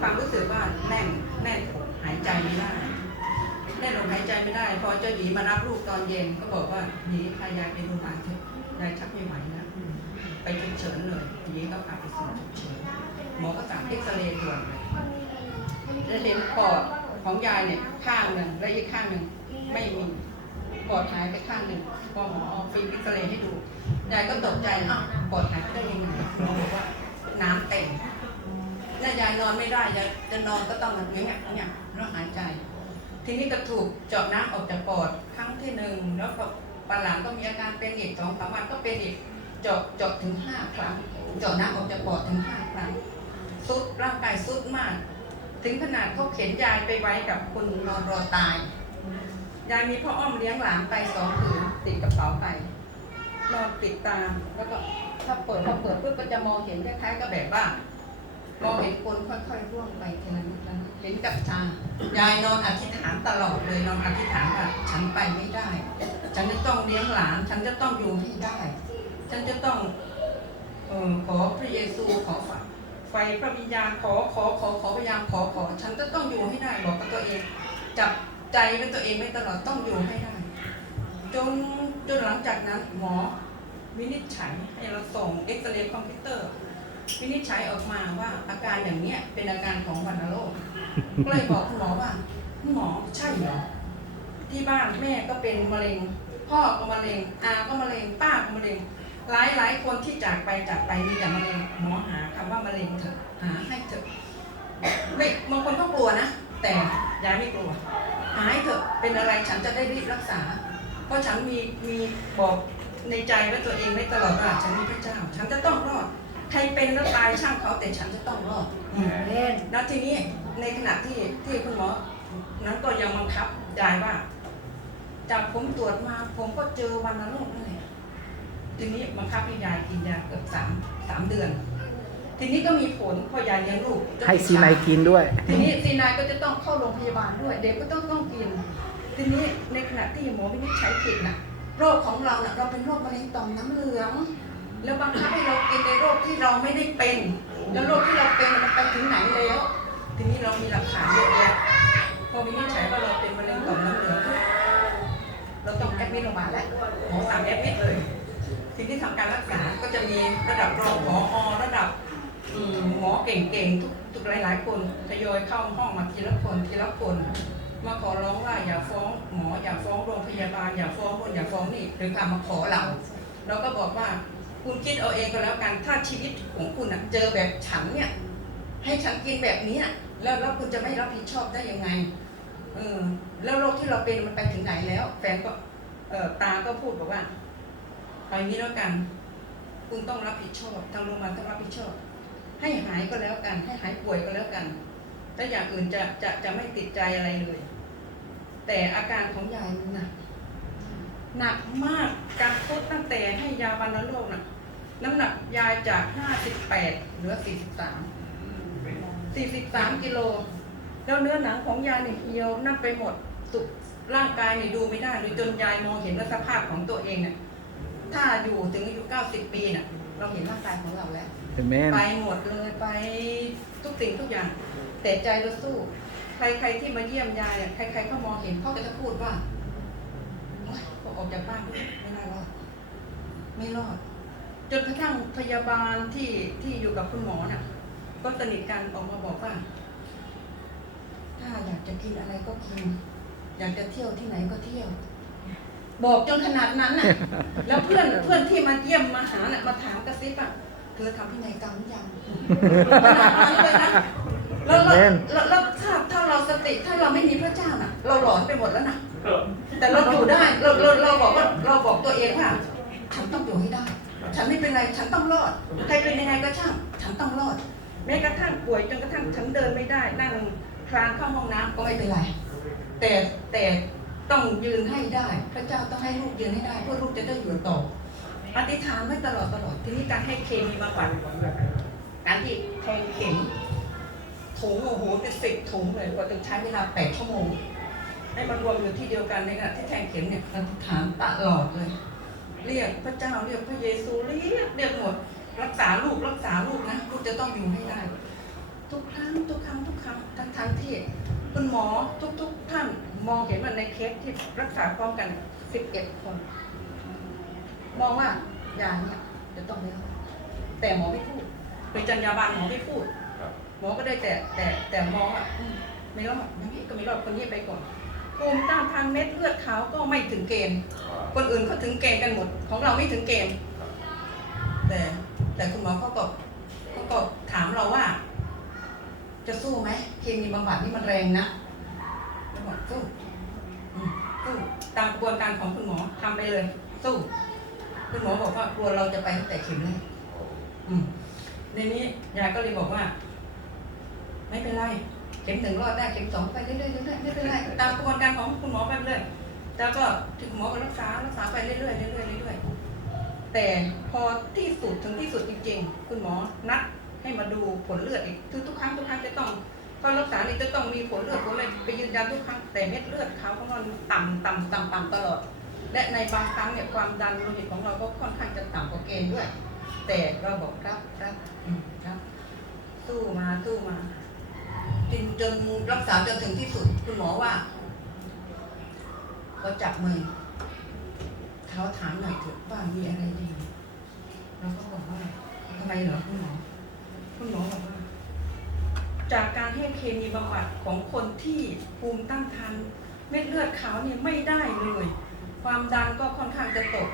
ความรู้สึกว่าแน่นแน่นอกหายใจไม่ได้แน่นอกหายใจไม่ได้ พอเจ้าหยีมารับลูกตอนเย็นก็บอกว่าหยีพายายไปโรงพยาบาลเถอะยายชักไม่ไหวนะไปฉุกเฉินเลยหยีก็พาไปส่งฉุกเฉินหมอก็สั่งเอ็กซเรย์ด่วนเลยแล้วเห็นปอดของยายเนี่ยข้างหนึ่งและอีกข้างหนึ่งไม่มีปอดหายไปข้างหนึ่งพอหมอเอาฟิล์มเอ็กซเรย์ให้ดูยายก็ตกใจอ้าวปอดหายไปได้ยังไงหมอบอกว่าน้ำเต็ม ถ้ายายนอนไม่ได้ยายจะนอนก็ต้องอย่างเงี้ยอย่างเงี้ยแล้วหายใจ ทีนี้ก็ถูกเจาะน้ำออกจากปอดครั้งที่หนึ่งแล้วก็ปันหลังก็มีอาการเป็นอีกสองสามวันก็เป็นอีกเจาะเจาะถึงห้าครั้ง เจาะน้ำออกจากปอดถึงห้าครั้งสุดร่างกายสุดมาก ถึงขนาดเขาเข็นยายไปไว้กับคนนอนรอตายยายมีพ่ออ้อมเลี้ยงหลานไปสองผืนติดกระเป๋าไปนอนติดตามแล้วก็ถ้าเปิดพอเปิดปุ๊บก็จะมองเห็นคล้ายๆกับแบบว่า มองเห็นคนค่อยๆร่วงไปทีละนิดละนิดเห็นกับตายายนอนอธิษฐานตลอดเลยนอนอธิษฐานว่าฉันไปไม่ได้ ฉันจะต้องเลี้ยงหลาน ฉันจะต้องอยู่ให้ได้ ฉันจะต้องอขอพระเยซูขอไฟไฟพระวิญญาณขอขอขอขอพยายามขอขอ ฉันจะต้องอยู่ให้ได้บอกกับตัวเองจับใจเป็นตัวเองไม่ตลอดต้องอยู่ให้ได้ จนจนหลังจากนั้นหมอวินิจฉัยให้เราส่งเอ็กซเรย์คอมพิวเตอร์ วินิจฉัยออกมาว่าอาการอย่างเนี้ยเป็นอาการของวัณโรคก็เลยบอกคุณหมอว่าคุณหมอใช่เหรอที่บ้านแม่ก็เป็นมะเร็ง พ่อก็มะเร็งอาก็มะเร็งป้าก็มะเร็งหลายหลายคนที่จากไปจากไปมีแต่มะเร็งหมอหาคำว่ามะเร็งเถอะหาให้เถอะไม่บางคนก็กลัวนะแต่ยายไม่กลัว หายเถอะเป็นอะไรฉันจะได้รีบรักษา เพราะฉันมีมีบอกในใจว่าตัวเองไม่ตลอดว่าฉันมีพระเจ้า ฉันจะต้องรอด ใครเป็นแล้วตายช่างเขาแต่ฉันจะต้องรอดอืมเล่นแล้วทีนี้ในขณะที่ที่คุณหมอนั้นก็ยังบังคับยายว่า จากผมตรวจมาผมก็เจอวันละโรคนั่นแหละทีนี้บังคับให้ยายกินยาเกือบสามสามเดือน ทีนี้ก็มีผลพอยายเลี้ยงลูกจให้ติดซีไนายกินด้วย ทีนี้ซีนายก็จะต้องเข้าโรงพยาบาลด้วย เด็กก็ต้องต้องกิน ทีนี้ในขณะที่หมอวินิจฉัยผิดน่ะโรคของเราน่ะเราเป็นโรคมะเร็งต่อมน้ำเหลือง แล้วบังคับให้เรากินในโรคที่เราไม่ได้เป็น แล้วโรคที่เราเป็นมันไปถึงไหนแล้ว ทีนี้เรามีหลักฐานเยอะแยะพอวินิจฉัยว่าเราเป็นมะเร็งต่อมน้ำเหลืองปุ๊บเราต้องแอดมิดโรงพยาบาลแล้วหมอสั่งแอดมิดเลยทีนี้ทำการรักษาก็จะมีระดับรองผอระดับอืมหมอเก่งๆทุกทุกหลายๆคนทยอยเข้าห้องมาทีละคนทีละคนมาขอร้องว่าอย่าฟ้องหมออย่าฟ้องโรงพยาบาลอย่าฟ้องคนอย่าฟ้องนี่หรือพามาขอเราเราก็บอกว่า คุณคิดเอาเองก็แล้วกัน ถ้าชีวิตของคุณเจอแบบฉันเนี่ย ให้ฉันกินแบบนี้แล้วแล้วคุณจะไม่รับผิดชอบได้ยังไงเออแล้วโรคที่เราเป็นมันไปถึงไหนแล้ว แฟนก็เออตาก็พูดบอกว่า ไปงี้แล้วกัน คุณต้องรับผิดชอบทางโรงพยาบาลต้องรับผิดชอบ ให้หายก็แล้วกัน ให้หายป่วยก็แล้วกันถ้าอย่างอื่นจะจะจะไม่ติดใจอะไรเลย แต่อาการของยายมันหนัก หนักมากการพุดตั้งแต่ให้ยาวันโรคน่ะ น้ำหนักยายจาก 58 เหลือ 43 43 กิโล แล้วเนื้อหนังของยายเนี่ยเหี่ยวนั่นไปหมดสุขร่างกายเนี่ยดูไม่ได้เลยจนยายมองเห็นว่าสภาพของตัวเองเนี่ยถ้าอยู่ถึงอายุ 90 ปีน่ะ เราเห็นร่างกายของเราแล้วเห็นไหมไปหมดเลยไปทุกสิ่งทุกอย่าง แต่ใจเราสู้ ใครๆที่มาเยี่ยมยายอะใครๆเขามองเห็นเขาก็จะพูดว่าโอ๊ยพอออกจากบ้านไม่น่ารอดไม่รอด จนกระทั่งพยาบาลที่ที่อยู่กับคุณหมอน่ะ ก็สนิทกันออกมาบอกว่า ถ้าอยากจะกินอะไรก็กิน อยากจะเที่ยวที่ไหนก็เที่ยว บอกจนขนาดนั้นน่ะ แล้วเพื่อนเพื่อนที่มาเยี่ยมมาหาน่ะมาถามกระซิบอะเธอทำพินัยกรรมหรือยังขนาดนั้นเลยนะแล้วแล้วแล้วแล้วถ้าถ้าเราสติถ้าเราไม่มีพระเจ้าน่ะ เราหลอนไปหมดแล้วนะ แต่เราอยู่ได้เราเราเราบอกว่าเราบอกตัวเองว่า ฉันต้องอยู่ให้ได้ ฉันไม่เป็นไรฉันต้องรอดใครเป็นยังไงก็ช่างฉันต้องรอด แม้กระทั่งป่วยจนกระทั่งฉันเดินไม่ได้นั่งคลานเข้าห้องน้ำก็ไม่เป็นไรแต่แต่ต้องยืนให้ได้ พระเจ้าต้องให้ลูกยืนให้ได้เพื่อลูกจะได้อยู่ต่ออธิษฐานไว้ตลอดตลอดทีนี้การให้เคมีมาก่อนการที่แทงเข็มถุงโอ้โหเป็นสิบถุงเลยกว่าจะใช้เวลาแปดชั่วโมง ให้มันรวมอยู่ที่เดียวกันในขณะที่แทงเข็มเนี่ยอธิษฐานตลอดเลย เรียกพระเจ้าเรียกพระเยซูเรียกเรียกหมดรักษาลูกรักษาลูกนะลูกจะต้องอยู่ให้ได้จทุกครั้งทุกครั้งทุกครั้งทั้งทั้งที่คุณหมอทุก ๆ ท่านมองเห็นว่าในเคสที่รักษาพร้อมกัน11คน มองว่ายาเนี่ยจะต้องไม่รอดแต่หมอไม่พูดเป็นจรรยาบรรณหมอไม่พูดครับหมอก็ได้แต่แต่แต่มองอะอืมไม่รอดอย่างนี้ก็ไม่รอดคนนี้ไปก่อน ภูมิต้านทานเม็ดเลือดขาวก็ไม่ถึงเกณฑ์ คนอื่นเขาถึงเกณฑ์กันหมด ของเราไม่ถึงเกณฑ์ แต่แต่คุณหมอเขาก็เขาก็ถามเราว่า จะสู้ไหมเคมีบำบัดนี่มันแรงนะเราบอกสู้อืมสู้ตามกระบวนการของคุณหมอทำไปเลย สู้ คุณหมอบอกว่ากลัวเราจะไปตั้งแต่เข็มแรกอืมในนี้ยายก็เลยบอกว่า ไม่เป็นไรเข็มหนึ่งรอดได้เข็มสองไปเรื่อยๆเรื่อยๆไม่เป็นไรตามกระบวนการของคุณหมอไปเรื่อยแล้วก็ที่คุณหมอก็รักษารักษาไปเรื่อยๆเรื่อยๆเรื่อยๆแต่พอที่สุดถึงที่สุดจริงๆ คุณหมอนัดให้มาดูผลเลือดอีกทุกทุกครั้งทุกครั้งจะต้องตอนรักษานี่จะต้องมีผลเลือดผลอะไรไปยืนยันทุกครั้งแต่เม็ดเลือดเขาของเราต่ำต่ำต่ำต่ำตลอด และในบางครั้งเนี่ยความดันโลหิตของเราก็ค่อนข้างจะต่ำกว่าเกณฑ์ด้วย แต่เราบอกรับรับอืมรับสู้มาสู้มา จนจนรักษาจนถึงที่สุด คุณหมอว่าก็จับมือเขาถามหน่อยเถอะว่ามีอะไรดีเราก็บอกว่าทำไมเหรอคุณหมอคุณหมอบอกว่า จากการให้เคมีบำบัดของคนที่ภูมิต้านทานเม็ดเลือดขาวนี่ไม่ได้เลย ความดันก็ค่อนข้างจะตก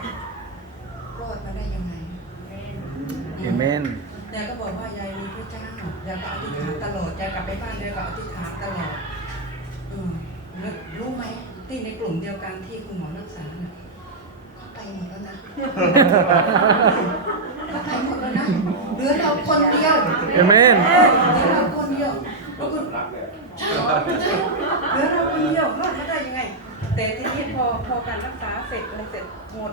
รอดมาได้ยังไงเอเมน ยายก็บอกว่ายายมีพระเจ้ายายก็อธิษฐานตลอดยายกลับไปบ้านยายก็อธิษฐานตลอดอืมแล้วรู้ไหมที่ในกลุ่มเดียวกันที่คุณหมอรักษาน่ะเขาไปหมดแล้วนะเขาไปหมดแล้วนะเหลือเราคนเดียวเอเมนเหลือเราคนเดียวแล้วคุณรักเลยใช่เหลือเราคนเดียวรอดมาได้ยังไง แต่ทีนี้พอพอการรักษาเสร็จอะไรเสร็จหมด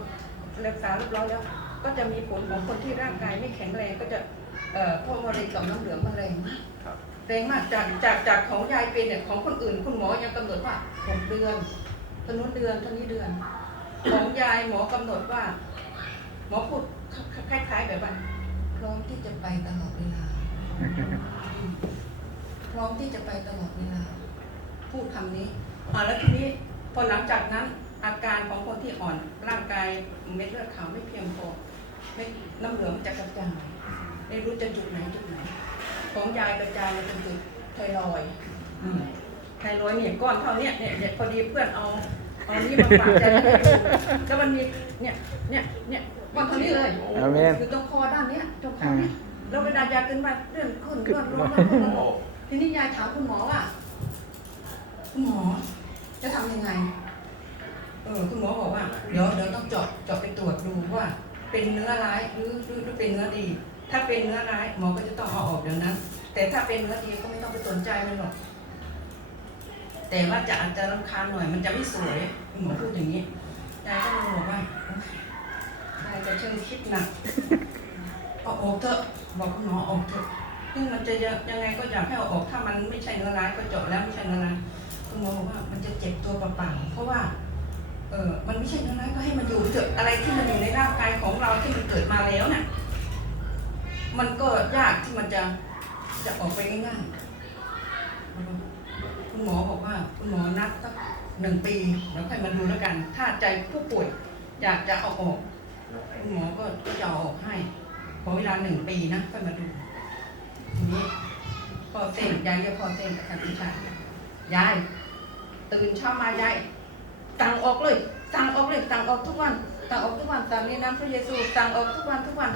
รักษาเรียบร้อยแล้วก็จะมีผลของคนที่ร่างกายไม่แข็งแรงก็จะ เอ่อพวกมะเร็งต่อมน้ำเหลืองมันแรงมากครับ แรงมากจากจากจากของยายเป็นเนี่ยของคนอื่น คุณหมอยังกำหนดว่าหกเดือนทนุนเดือนเทานี้เดือน ของยายหมอกำหนดว่า หมอพูดคล้ายๆแบบว่าพร้อมที่จะไปตลอดเวลา พร้อมที่จะไปตลอดเวลา พูดคำนี้อ่าแล้วทีนี้พอหลังจากนั้นอาการของคนที่อ่อนร่างกายเม็ดเลือดขาวไม่เพียงพอเม็ดน้ำเหลืองมันจะกระจาย ไม่รู้จะจุดไหนจุดไหน ของยายกระจายมาเป็นจุดไทรอยด์อืมไทรอยด์เนี่ยก้อนเท่าเนี้ยเนี่ยเนี่ยพอดีเพื่อนเอาเอานี่มาฝากใจให้ดูแล้วมันมีเนี่ยเนี่ยเนี่ยก้อนเท่านี้เลยอาเมน อยู่ตรงคอด้านเนี้ยตรงคอเนี้ยแล้วเวลายาขึ้นมาเลื่อนขึ้นเลื่อนลงเลื่อนขึ้นเลื่อนลงทีนี้ยายถามคุณหมอว่า คุณหมอ จะทำยังไง เออคุณหมอบอกว่า เดี๋ยวเดี๋ยวต้องเจาะเจาะไปตรวจดูว่า เป็นเนื้อร้ายหรือหรือหรือเป็นเนื้อดี ถ้าเป็นเนื้อร้ายหมอก็จะต้องเอาออกเดี๋ยวนั้น แต่ถ้าเป็นเนื้อดีก็ไม่ต้องไปสนใจมันหรอก แต่ว่าจะอาจจะรำคาญหน่อย มันจะไม่สวยหมอพูดอย่างนี้ยายก็เลยบอกว่ายยายจะเชิงคิดหนักเอาออกเถอะบอกคุณหมอออกเถอะซึ่งมันจะยังไงก็อยากให้เอาออกถ้ามันไม่ใช่เนื้อร้ายก็เจาะแล้วไม่ใช่เนื้อร้ายคุณหมอบอกว่ามันจะเจ็บตัวเปล่าๆเพราะว่าเออมันไม่ใช่เนื้อร้ายก็ให้มันอยู่เถอะอะไรที่มันอยู่ในร่างกายของเราที่มันเกิดมาแล้วน่ะ มันก็ยากที่มันจะจะออกไปง่ายๆ คุณหมอบอกว่าคุณหมอนัดสักหนึ่งปีแล้วค่อยมาดูแล้วกัน ถ้าใจผู้ป่วยอยากจะเอาออก คุณหมอก็จะเอาออกให้ขอเวลาหนึ่งปีนะค่อยมาดูทีนี้พอเส้นยายเรียกพอเส้นกับการพิชายายตื่นเช้ามายายสั่งออกเลยสั่งออกเลยสั่งออกทุกวันสั่งออกทุกวันสั่งในน้ำพระเยซูสั่งออกทุกวันทุกวัน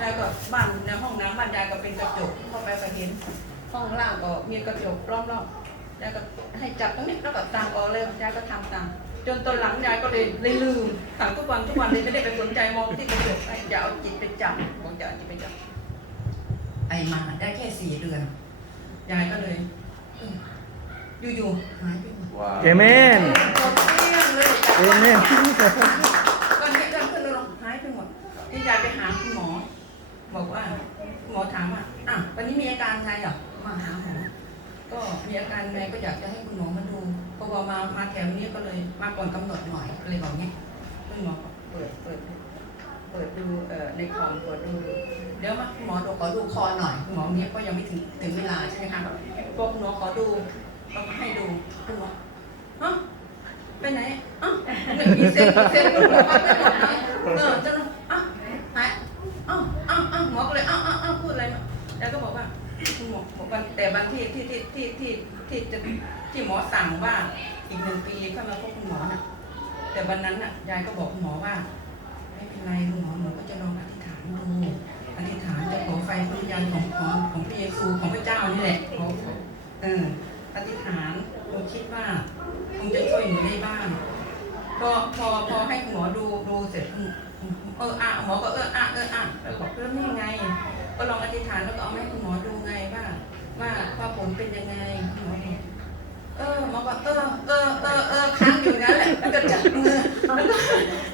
ยายก็บ้านในห้องน้ำบ้านยายก็เป็นกระจกเข้าไปก็เห็นห้องล่างก็มีกระจกรอบๆยายก็ให้จับตรงนี้แล้วก็สั่งออกเลยยายก็ทำตามจนตอนหลังยายก็เลยเลยลืมสั่งทุกวันทุกวันเลยไม่ได้ไปสนใจมองที่กระจกไอ้อย่าเอาจิตไปจับบอกอย่าเอาจิตไปจับไอมาได้แค่สี่เดือนยายก็เลยเอออยู่ๆหายไปหมดว้าวเอเมนหมดเกลี้ยงเลยเอเมนตอนนี้เดินขึ้นลงหายไปหมดที่ยายไปหาคุณหมอ บอกว่าคุณหมอถามว่าอะวันนี้มีอาการไงหรอมาหาหมอก็มีอาการไงก็อยากจะให้คุณหมอมาดูพอมามาแถวนี้ก็เลยมาก่อนกำหนดหน่อยเลยบอกเนี้ยคุณหมอเปิดเปิดเปิดดูเอ่อในคอมเปิดดูเดี๋ยวมาคุณหมอดูขอดูคอหน่อยคุณหมอเนี้ยก็ยังไม่ถึงถึงเวลาใช่ไหมคะพอคุณหมอขอดูก็ให้ดูคุณหมอฮะไปไหนอ้าวไม่มีเส้นเส้นคุณหมอไปไหนเออจะ ที่ที่ที่จะที่หมอสั่งว่าอีกหนึ่งปีก็มาพบคุณหมอน่ะ แต่วันนั้นน่ะยายก็บอกคุณหมอว่า ไม่เป็นไรคุณหมอหนูก็จะลองอธิษฐานดูอธิษฐานจะขอไฟพระวิญญาณของของของพระเยซูของพระเจ้านี่แหละขอเออ เป็นยังไงคุณหมอบอกเออหมอบอกเออเออเออเออค้างอยู่งั้นแหละแล้วก็จับมือแล้วก็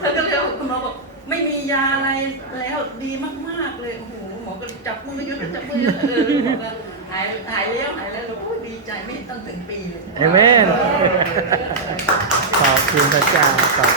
แล้วก็เร็วคุณหมอบอกไม่มียาอะไรแล้วดีมากๆเลยโอ้โหหมอก็จับมือหยุดจับมือหยุดเออบอกว่าหายหายแล้วหายแล้วเราก็ดีใจไม่ต้องถึงปีเลย เอเมนขอบคุณพระเจ้าขอบ